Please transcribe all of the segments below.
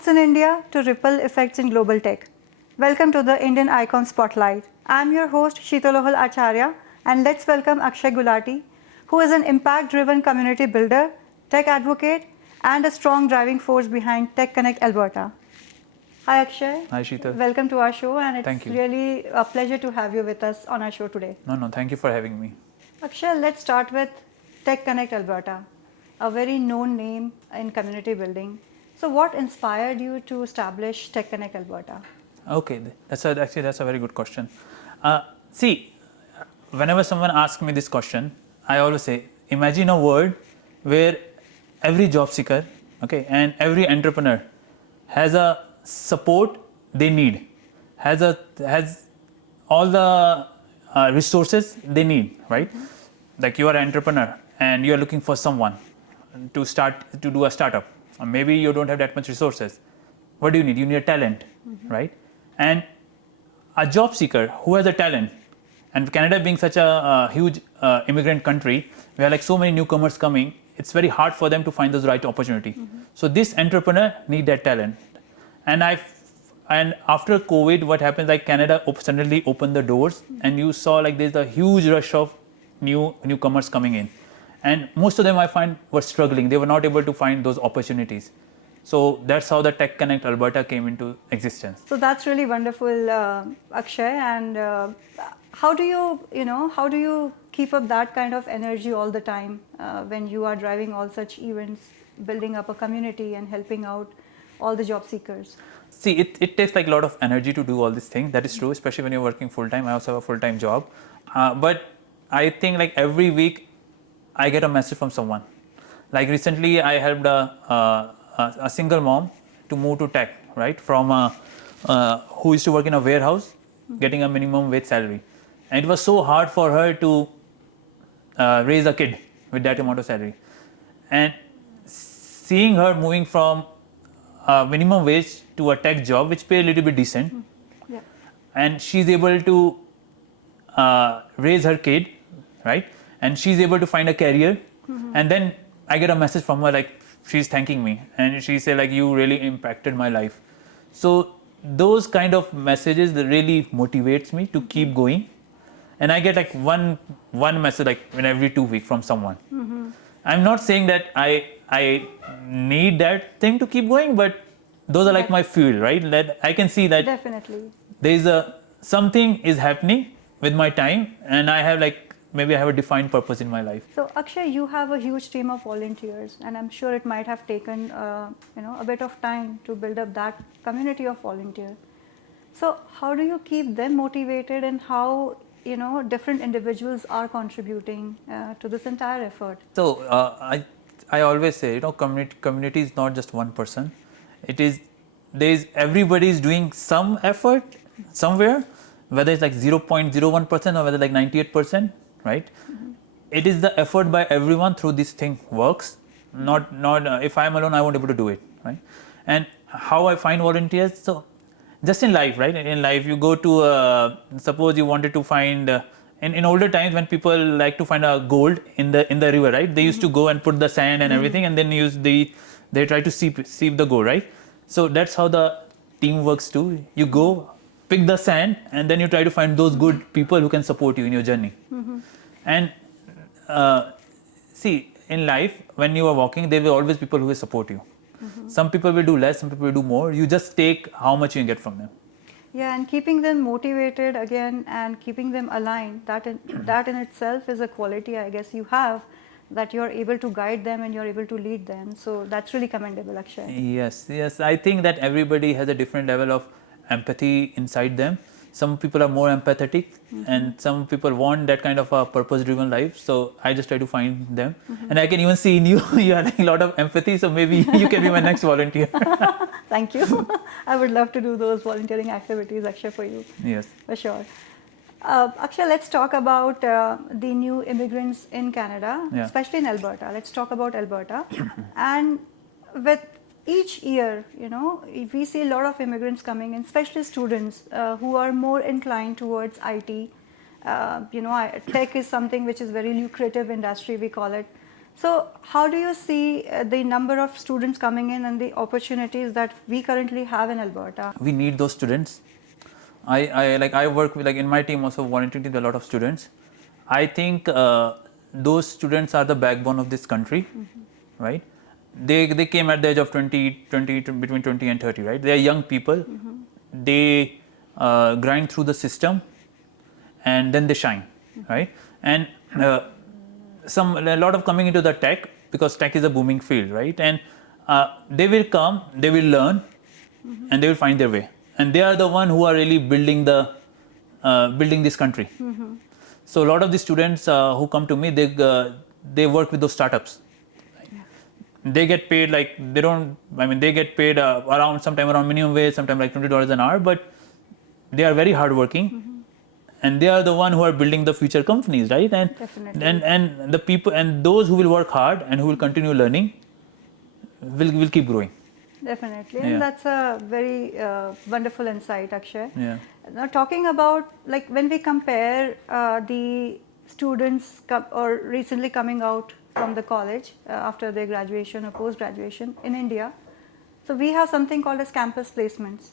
roots in India to ripple effects in global tech. Welcome to the Indian Icon Spotlight. I'm your host Sheetalohal Acharya, and let's welcome Akshay Gulati, who is an impact-driven community builder, tech advocate, and a strong driving force behind Tech Connect Alberta. Hi Akshay. Hi Sheetal. Welcome to our show, and Thank it's you. really a pleasure to have you with us on our show today. No, thank you for having me. Akshay, let's start with Tech Connect Alberta, a very known name in community building. So what inspired you to establish Tech Connect Alberta? Okay, that's a very good question. See, whenever someone asks me this question, I always say, imagine a world where every job seeker, okay, and every entrepreneur has a support they need, has all the resources they need, right? Like you are an entrepreneur and you are looking for someone to do a startup. Or maybe you don't have that much resources. What do you need? You need a talent, right? And a job seeker who has a talent, and Canada being such a huge immigrant country, we have like so many newcomers coming, it's very hard for them to find those right opportunity. So this entrepreneur need that talent. And after COVID, what happens, like Canada suddenly opened the doors, and you saw like there's a huge rush of newcomers coming in. And most of them I find were struggling. They were not able to find those opportunities. So that's how the Tech Connect Alberta came into existence. So that's really wonderful, Akshay. And how do you keep up that kind of energy all the time when you are driving all such events, building up a community and helping out all the job seekers? See, it takes like a lot of energy to do all these things. That is true, especially when you're working full time. I also have a full time job, but I think like every week I get a message from someone. Like recently, I helped a single mom to move to tech, right? From who used to work in a warehouse, getting a minimum wage salary, and it was so hard for her to raise a kid with that amount of salary. And seeing her moving from minimum wage to a tech job, which pay a little bit decent, and she's able to raise her kid, right? And she's able to find a career. And then I get a message from her, like she's thanking me, and she said like, you really impacted my life. So those kind of messages that really motivates me to keep going. And I get like one message like in every 2 weeks from someone. I'm not saying that I need that thing to keep going, but those are like my fuel, right? That I can see that definitely there's something is happening with my time, and I have like maybe I have a defined purpose in my life. So Akshay, you have a huge team of volunteers, and I'm sure it might have taken a bit of time to build up that community of volunteers. So how do you keep them motivated, and how different individuals are contributing to this entire effort? So I always say, community is not just one person. Everybody is doing some effort somewhere, whether it's like 0.01% or whether like 98%, right? It is the effort by everyone through this thing works. Not if I'm alone, I won't be able to do it, right? And how I find volunteers, so just in life, right? In life, you go to suppose you wanted to find in older times when people like to find a gold in the river, right? They used to go and put the sand and everything, and then they try to sieve the gold, right? So that's how the team works too. You go pick the sand, and then you try to find those good people who can support you in your journey. And see, in life, when you are walking, there will always people who will support you. Some people will do less, some people will do more. You just take how much you can get from them. Yeah, and keeping them motivated again and keeping them aligned, that in itself is a quality I guess you have, that you're able to guide them and you're able to lead them. So that's really commendable, Akshay. Yes. I think that everybody has a different level of empathy inside them. Some people are more empathetic, and some people want that kind of a purpose-driven life. So I just try to find them, and I can even see in you, you have like a lot of empathy. So maybe you can be my next volunteer. Thank you. I would love to do those volunteering activities, Akshay, for you. Yes, for sure. Akshay, let's talk about the new immigrants in Canada, especially in Alberta. Let's talk about Alberta. And with each year, we see a lot of immigrants coming in, especially students who are more inclined towards IT. Tech is something which is very lucrative industry, we call it. So how do you see the number of students coming in and the opportunities that we currently have in Alberta? We need those students. I work with, like, in my team also, volunteering with a lot of students. I think those students are the backbone of this country, right? They came at the age of 20, between 20 and 30, right? They are young people. They grind through the system, and then they shine, right? And a lot of coming into the tech, because tech is a booming field, right? And they will come, they will learn, and they will find their way. And they are the one who are really building this country. So a lot of the students who come to me, they work with those startups. They get paid, like, they get paid sometime around minimum wage, sometime like $20 an hour, but they are very hardworking. And they are the one who are building the future companies, right? And Definitely. and the people, and those who will work hard and who will continue learning will keep growing. Definitely, Yeah. and that's a very wonderful insight, Akshay. Yeah. Now, talking about, like, when we compare the students or recently coming out from the college after their graduation or post-graduation in India, so we have something called as campus placements,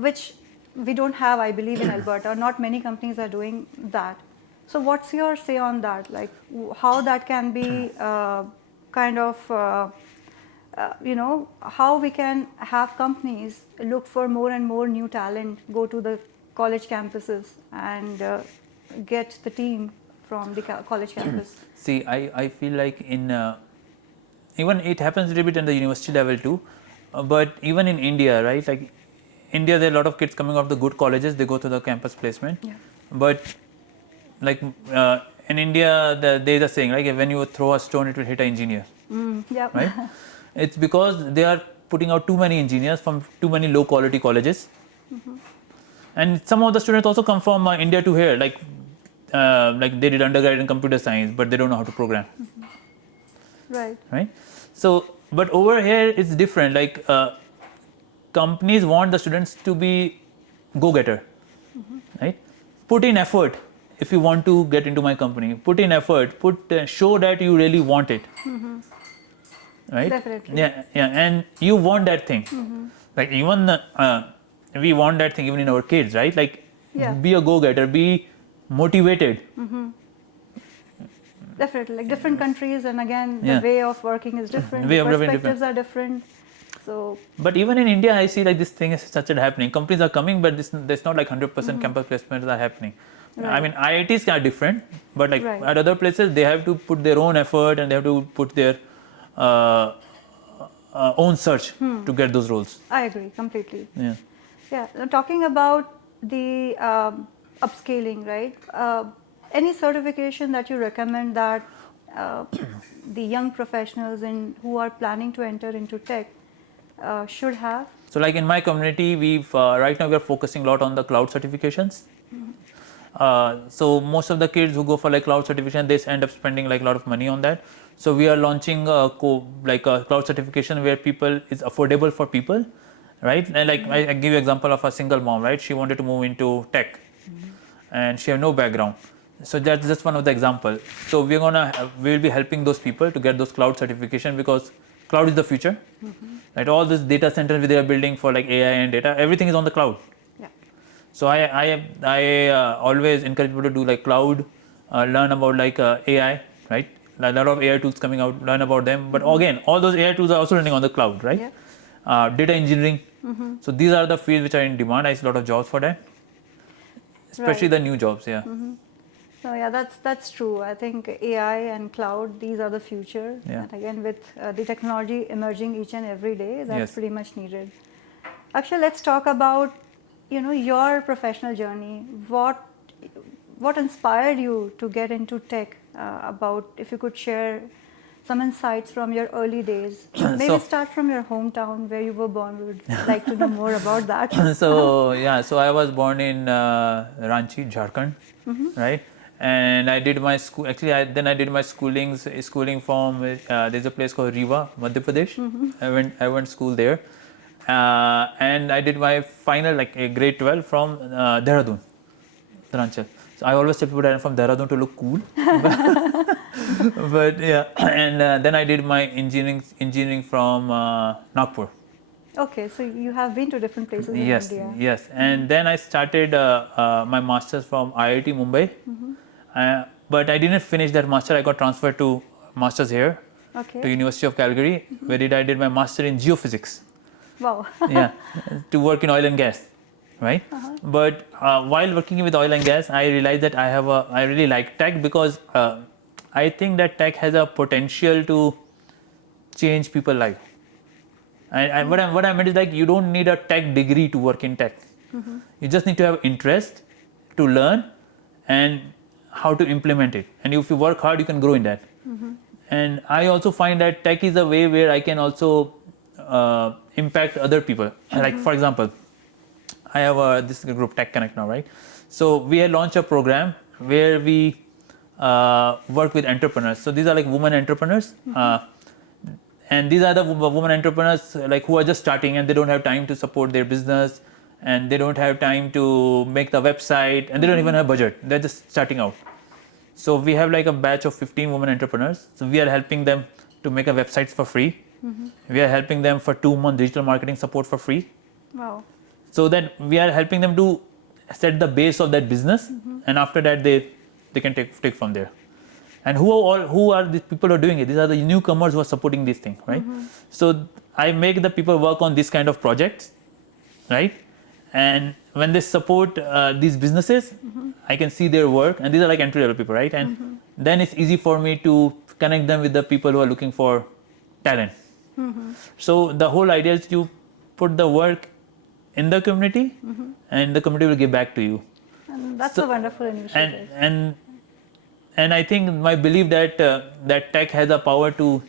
which we don't have, I believe, in Alberta. Not many companies are doing that. So what's your say on that? Like, how that can be kind of how we can have companies look for more and more new talent, go to the college campuses and get the team from the college campus. See, I feel like even it happens a little bit in the university level too, but even in India, right? Like India, there are a lot of kids coming out of the good colleges. They go to the campus placement. Yeah. But like in India, there's a saying, like, when you throw a stone, it will hit an engineer. Yeah. Right? It's because they are putting out too many engineers from too many low quality colleges. And some of the students also come from India to here, like they did undergrad in computer science, but they don't know how to program. Right. So, but over here it's different. Like companies want the students to be go-getter, right? Put in effort if you want to get into my company. Put in effort. Show that you really want it. Right? Definitely. Yeah, and you want that thing. Like even we want that thing even in our kids, right? Like, be a go-getter, be motivated. Definitely, like different countries, and again, the way of working is different. Way of living perspectives are different. So, but even in India, I see like this thing is started happening. Companies are coming, but there's not like 100% campus placements are happening. Right. I mean, IITs are different, but like Right. at other places, they have to put their own effort and they have to put their own search to get those roles. I agree completely. Yeah. Yeah. Now, talking about the upscaling, right? Any certification that you recommend that the young professionals who are planning to enter into tech should have? So like in my community, we've right now we are focusing a lot on the cloud certifications. So most of the kids who go for like cloud certification, they end up spending like a lot of money on that. So we are launching a cloud certification where is affordable for people, right? And like I give you example of a single mom, right? She wanted to move into tech, and she had no background. So that's just one of the example. So we'll be helping those people to get those cloud certification, because cloud is the future. Right? All this data centers they are building for like AI and data, everything is on the cloud. Yeah. So I always encourage people to do like cloud, learn about like AI, right? A lot of AI tools coming out, learn about them. But again, all those AI tools are also running on the cloud, right? Yeah. Data engineering. So these are the fields which are in demand. I see a lot of jobs for that, especially the new jobs. Yeah. So yeah, that's true. I think AI and cloud, these are the future. Yeah. And again, with the technology emerging each and every day, that's Yes. pretty much needed. Akshay, let's talk about your professional journey. What inspired you to get into tech? If you could share some insights from your early days. Maybe start from your hometown where you were born. We would like to know more about that. So I was born in Ranchi, Jharkhand, right? And I did my school. Actually, I did my schooling from there's a place called Rewa, Madhya Pradesh. I went school there, and I did my final like grade 12 from Dehradun, Uttarakhand. So I always tell people that I'm from Dehradun to look cool. But yeah, and then I did my engineering from Nagpur. Okay, so you have been to different places in Yes, India. yes, and then I started my masters from IIT Mumbai. But I didn't finish that master. I got transferred to masters here to Okay. University of Calgary, where I did my master in geophysics. Wow. Yeah, to work in oil and gas, right? But while working with oil and gas, I realized that I really like tech because I think that tech has a potential to change people's life. And what I meant is like you don't need a tech degree to work in tech. You just need to have interest to learn and how to implement it. And if you work hard, you can grow in that. And I also find that tech is a way where I can also impact other people. Like for example, I have this group Tech Connect now, right? So we had launched a program where we work with entrepreneurs. So these are like women entrepreneurs. And these are the women entrepreneurs like who are just starting and they don't have time to support their business and they don't have time to make the website and they don't even have budget. They're just starting out. So we have like a batch of 15 women entrepreneurs. So we are helping them to make a website for free. We are helping them for 2 months digital marketing support for free. Wow. So that we are helping them to set the base of that business, and after that they can take from there. And who are these people who are doing it? These are the newcomers who are supporting this thing, right? So I make the people work on this kind of projects, right? And when they support these businesses, I can see their work, and these are like entry level people, right? And then it's easy for me to connect them with the people who are looking for talent. So the whole idea is you put the work in the community, and the community will give back to you. And that's a wonderful initiative. And I think my belief that that tech has a power to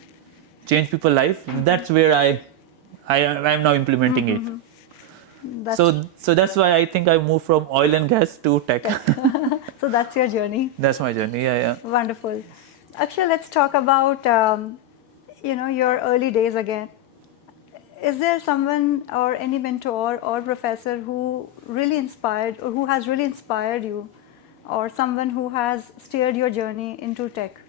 change people's life. That's where I am now implementing it. So that's why I think I moved from oil and gas to tech. So that's your journey. That's my journey. Yeah. Wonderful. Actually, let's talk about your early days again. Is there someone or any mentor or professor who really inspired or who has really inspired you, or someone who has steered your journey into tech?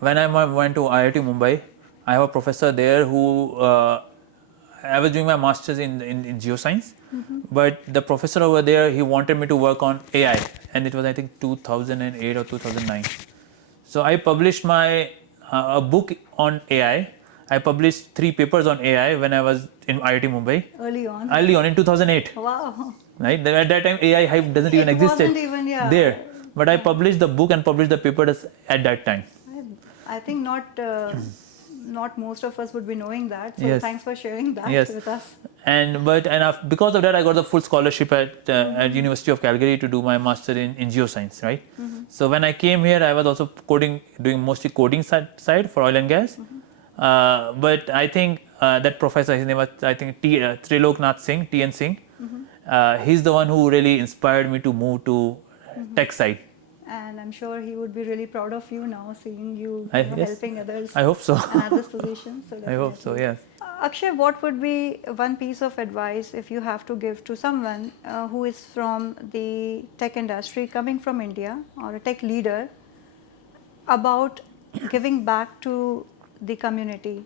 When I went to IIT Mumbai, I have a professor there who I was doing my master's in geoscience, but the professor over there, he wanted me to work on AI, and it was I think 2008 or 2009. So I published a book on AI. I published 3 papers on AI when I was in IIT Mumbai. Early on In 2008. Wow. Right? At that time, AI hype doesn't even exist there. But I published the book and published the papers at that time. I think not most of us would be knowing that. So Yes. thanks for sharing that Yes. with us. And because of that, I got the full scholarship at University of Calgary to do my master in geoscience. Right. So when I came here, I was also doing mostly coding side for oil and gas. But I think that professor, his name was I think Triloknath Singh, TN Singh. He's the one who really inspired me to move to tech side. And I'm sure he would be really proud of you now, seeing you Yes. helping others. I hope so. And at this position. So I hope so. Yes. Akshay, what would be one piece of advice if you have to give to someone who is from the tech industry, coming from India, or a tech leader, about giving back to the community?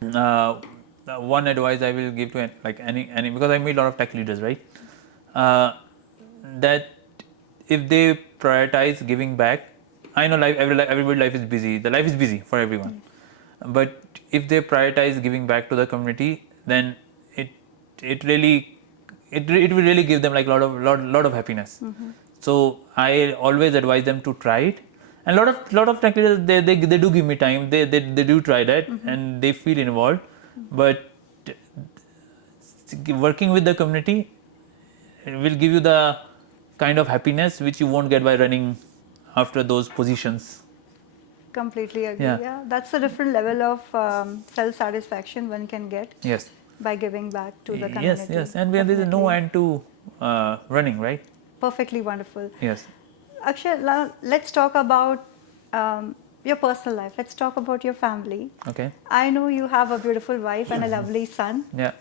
One advice I will give to any because I meet a lot of tech leaders, right? That if they prioritize giving back, I know everybody's life is busy. The life is busy for everyone, but if they prioritize giving back to the community, then it will really give them like lot of happiness. So I always advise them to try it. And lot of tech leaders they do give me time. They do try that and they feel involved. But working with the community will give you the kind of happiness which you won't get by running after those positions. Completely agree. Yeah. Yeah, that's a different level of self-satisfaction one can get. Yes. By giving back to the community. Yes, and there is no end to running, right? Perfectly wonderful. Yes. Akshay, let's talk about your personal life. Let's talk about your family. Okay. I know you have a beautiful wife and a lovely son. Yeah.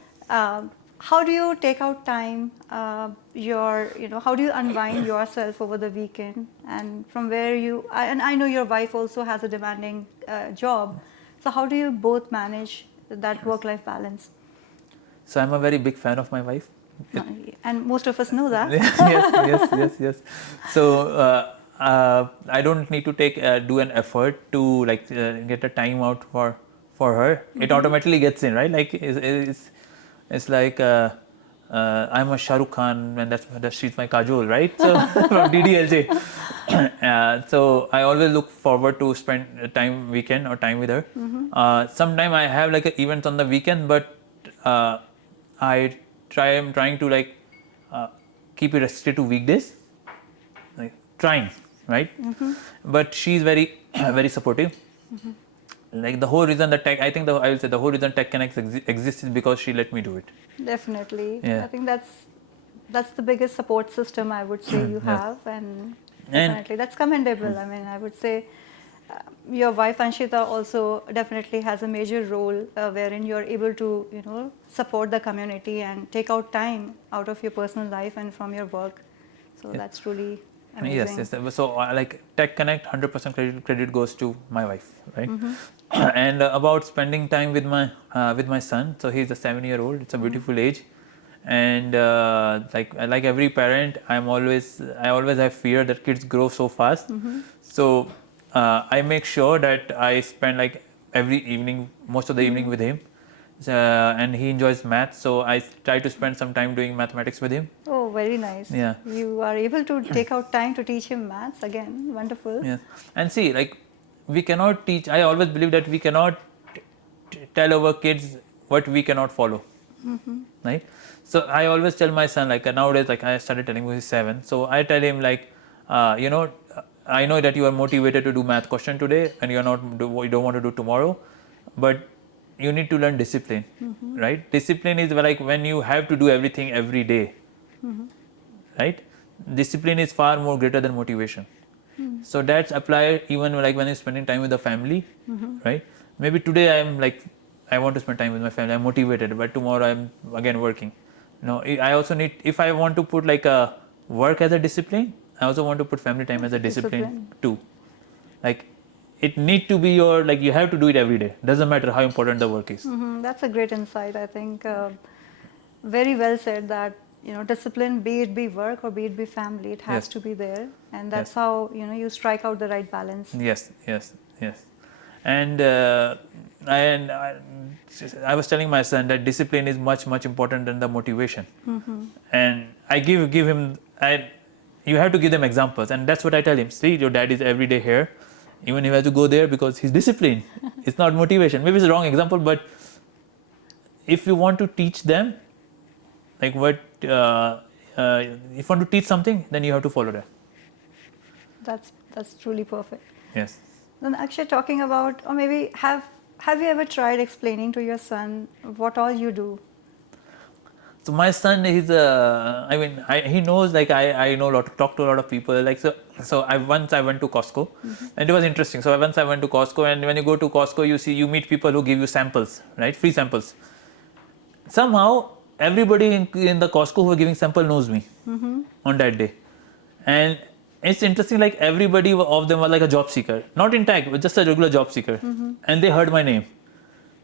how do you take out time, how do you unwind yourself over the weekend, and from where and I know your wife also has a demanding job, so how do you both manage that work-life balance? So I'm a very big fan of my wife. And most of us know that. Yes. So I don't need to do an effort to get a time out for her. It automatically gets in, right? Like it's like I'm a Shah Rukh Khan, and she's my Kajol, right? So from DDLJ. So I always look forward to spend weekend or time with her. Sometime I have like events on the weekend, but I'm trying to keep it restricted to weekdays, like trying, right? But she's very very supportive. Like the whole reason that I will say the whole reason Tech Connects exists is because she let me do it. Definitely. Yeah. I think that's the biggest support system I would say you have, and definitely that's commendable. I mean, I would say your wife Anshita also definitely has a major role wherein you're able to support the community and take out time out of your personal life and from your work. So that's truly amazing. Yes. So like Tech Connect, 100% credit goes to my wife, right? And about spending time with my son. So he's a 7-year-old. It's a beautiful age, and like every parent, I always have fear that kids grow so fast. So I make sure that I spend like every evening, most of the evening with him. And he enjoys math, so I try to spend some time doing mathematics with him. Oh, very nice. Yeah. You are able to take out time to teach him maths again. Wonderful. Yes. And see, like we cannot teach. I always believe that we cannot tell our kids what we cannot follow. Right. So I always tell my son, like nowadays, like I started telling him he's 7. So I tell him like, I know that you are motivated to do math question today, and you don't want to do tomorrow, but you need to learn discipline, right? Discipline is like when you have to do everything every day, right? Discipline is far more greater than motivation. So that's applied even like when you're spending time with the family, right? Maybe today I want to spend time with my family, I'm motivated, but tomorrow I'm again working. I also need, if I want to put like a work as a discipline, I also want to put family time as a discipline too. Like it need to be you have to do it every day. Doesn't matter how important the work is. That's a great insight. I think very well said that discipline, be it be work or be it be family, it has to be there, and that's how you strike out the right balance. Yes. And I was telling my son that discipline is much important than the motivation. And I give him, you have to give them examples, and that's what I tell him. See, your dad is every day here. Even he has to go there because he's disciplined. It's not motivation. Maybe it's a wrong example, but if you want to teach them, like if you want to teach something, then you have to follow that. That's truly perfect. Yes. Then Akshay, talking about, or maybe have you ever tried explaining to your son what all you do? So my son is, he knows like I know a lot, talk to a lot of people. Like so once I went to Costco, and it was interesting. So once I went to Costco, and when you go to Costco, you meet people who give you samples, right? Free samples. Somehow everybody in the Costco who are giving sample knows me on that day, and it's interesting. Like everybody of them was like a job seeker, not in tech, but just a regular job seeker, and they heard my name.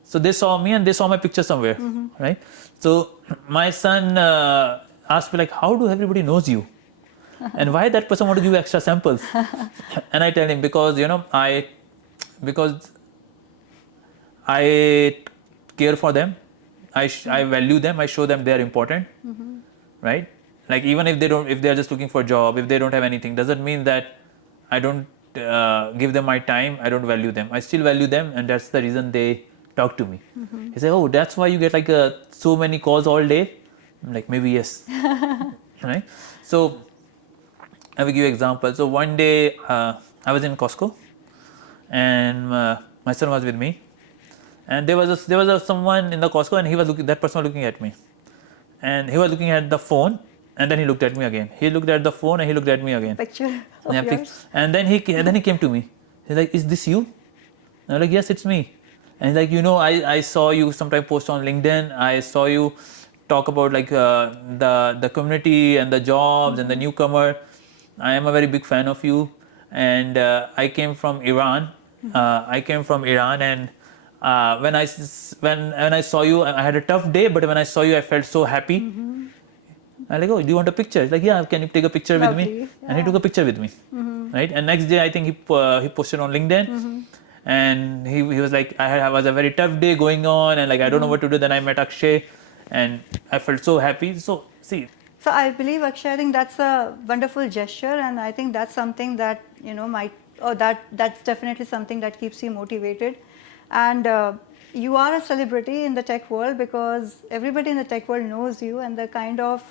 So they saw me and they saw my picture somewhere, right? So my son asked me like, how do everybody knows you? And why that person want to give extra samples? And I tell him because I care for them, I value them, I show them they are important, right? Like even if they are just looking for a job, if they don't have anything, doesn't mean that I don't give them my time, I don't value them. I still value them, and that's the reason they talk to me. He said, oh, that's why you get like so many calls all day. I'm like, maybe yes. Right? So I will give you an example. So one day I was in Costco, and my son was with me, and there was someone in the Costco, and that person was looking at me, and he was looking at the phone, and then he looked at me again. He looked at the phone and he looked at me again. Picture of yours. And then he came to me. He's like, is this you? And I'm like, yes, it's me. And he's like, I saw you sometime post on LinkedIn. I saw you talk about like the community and the jobs and the newcomer, I am a very big fan of you. And I came from Iran. And when I saw you, I had a tough day. But when I saw you, I felt so happy. I'm like, oh, do you want a picture? He's like, yeah, can you take a picture with me? Lovely. And he took a picture with me, right? And next day, I think he posted on LinkedIn, and he was like, I was a very tough day going on, and like I don't know what to do. Then I met Akshay, and I felt so happy. So see, So I believe, Akshay, I think that's a wonderful gesture, and I think that's something that that's definitely something that keeps you motivated. And you are a celebrity in the tech world because everybody in the tech world knows you, and the kind of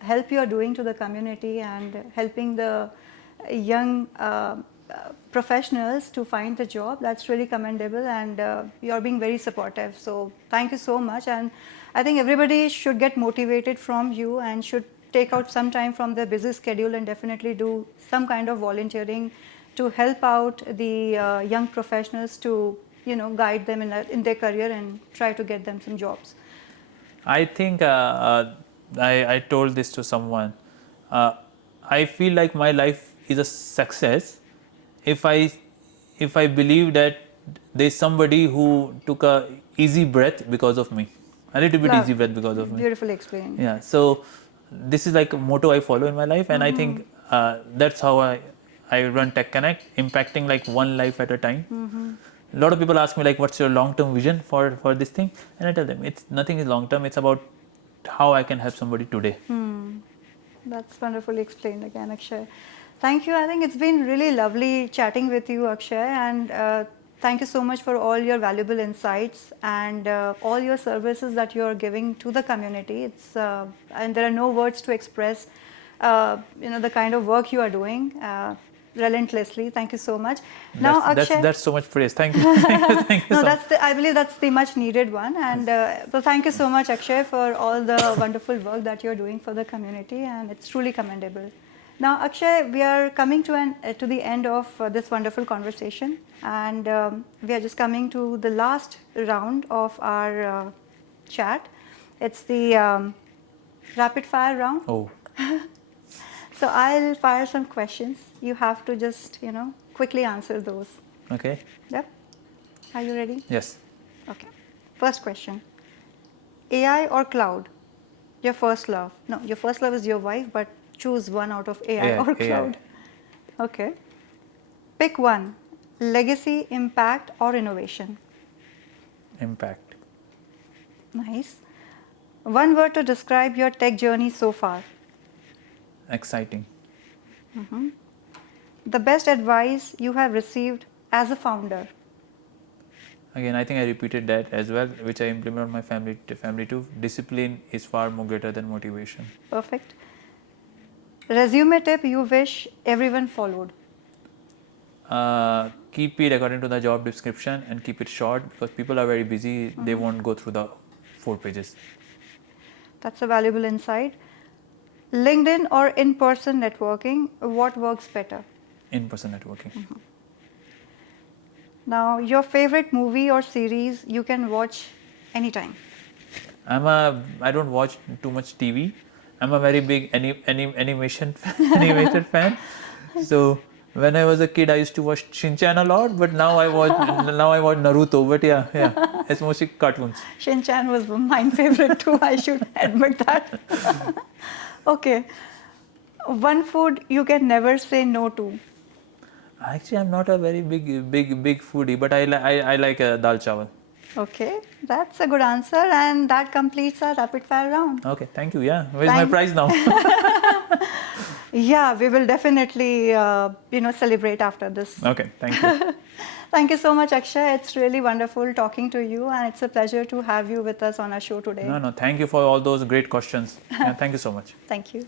help you are doing to the community and helping the young professionals to find the job. That's really commendable, and you're being very supportive. So thank you so much. And I think everybody should get motivated from you and should take out some time from their busy schedule and definitely do some kind of volunteering to help out the young professionals to guide them in their career and try to get them some jobs. I think I told this to someone. I feel like my life is a success if I believe that there's somebody who took a easy breath because of me, a little bit easy breath because of me. Beautifully explained. Yeah. So this is like a motto I follow in my life, and I think that's how I run Tech Connect, impacting like one life at a time. A lot of people ask me like, what's your long-term vision for this thing? And I tell them nothing is long-term. It's about how I can help somebody today. That's wonderfully explained again, Akshay. Thank you. I think it's been really lovely chatting with you, Akshay, and thank you so much for all your valuable insights and all your services that you're giving to the community. And there are no words to express, the kind of work you are doing relentlessly. Thank you so much. Now, Akshay, that's so much praise. Thank you. Thank you no, so I believe that's the much needed one. And so thank you so much, Akshay, for all the wonderful work that you're doing for the community, and it's truly commendable. Now, Akshay, we are coming to the end of this wonderful conversation, and we are just coming to the last round of our chat. It's the rapid fire round. Oh. So I'll fire some questions. You have to just, quickly answer those. Okay. Yep. Are you ready? Yes. Okay. First question. AI or cloud? Your first love. No, your first love is your wife, but choose one out of AI or cloud. Okay. Pick one. Legacy, impact, or innovation? Impact. Nice. One word to describe your tech journey so far. Exciting. The best advice you have received as a founder. Again, I think I repeated that as well, which I implement on my family too. Discipline is far more greater than motivation. Perfect. Resume tip you wish everyone followed. Keep it according to the job description and keep it short, because people are very busy. They won't go through the 4 pages. That's a valuable insight. LinkedIn or in-person networking, what works better? In-person networking. Now, your favorite movie or series you can watch anytime? I don't watch too much TV. I'm a very big animation fan. So when I was a kid, I used to watch Shin-chan a lot, but now I watch Naruto. But yeah, it's mostly cartoons. Shin-chan was my favorite too. I should admit that. Okay. One food you can never say no to. Actually, I'm not a very big foodie, but I like dal chawal. Okay, that's a good answer, and that completes our rapid fire round. Okay, thank you. Yeah, where's my prize now? Yeah, we will definitely celebrate after this. Okay, thank you. Thank you so much, Akshay. It's really wonderful talking to you, and it's a pleasure to have you with us on our show today. No, thank you for all those great questions. Yeah, thank you so much. Thank you.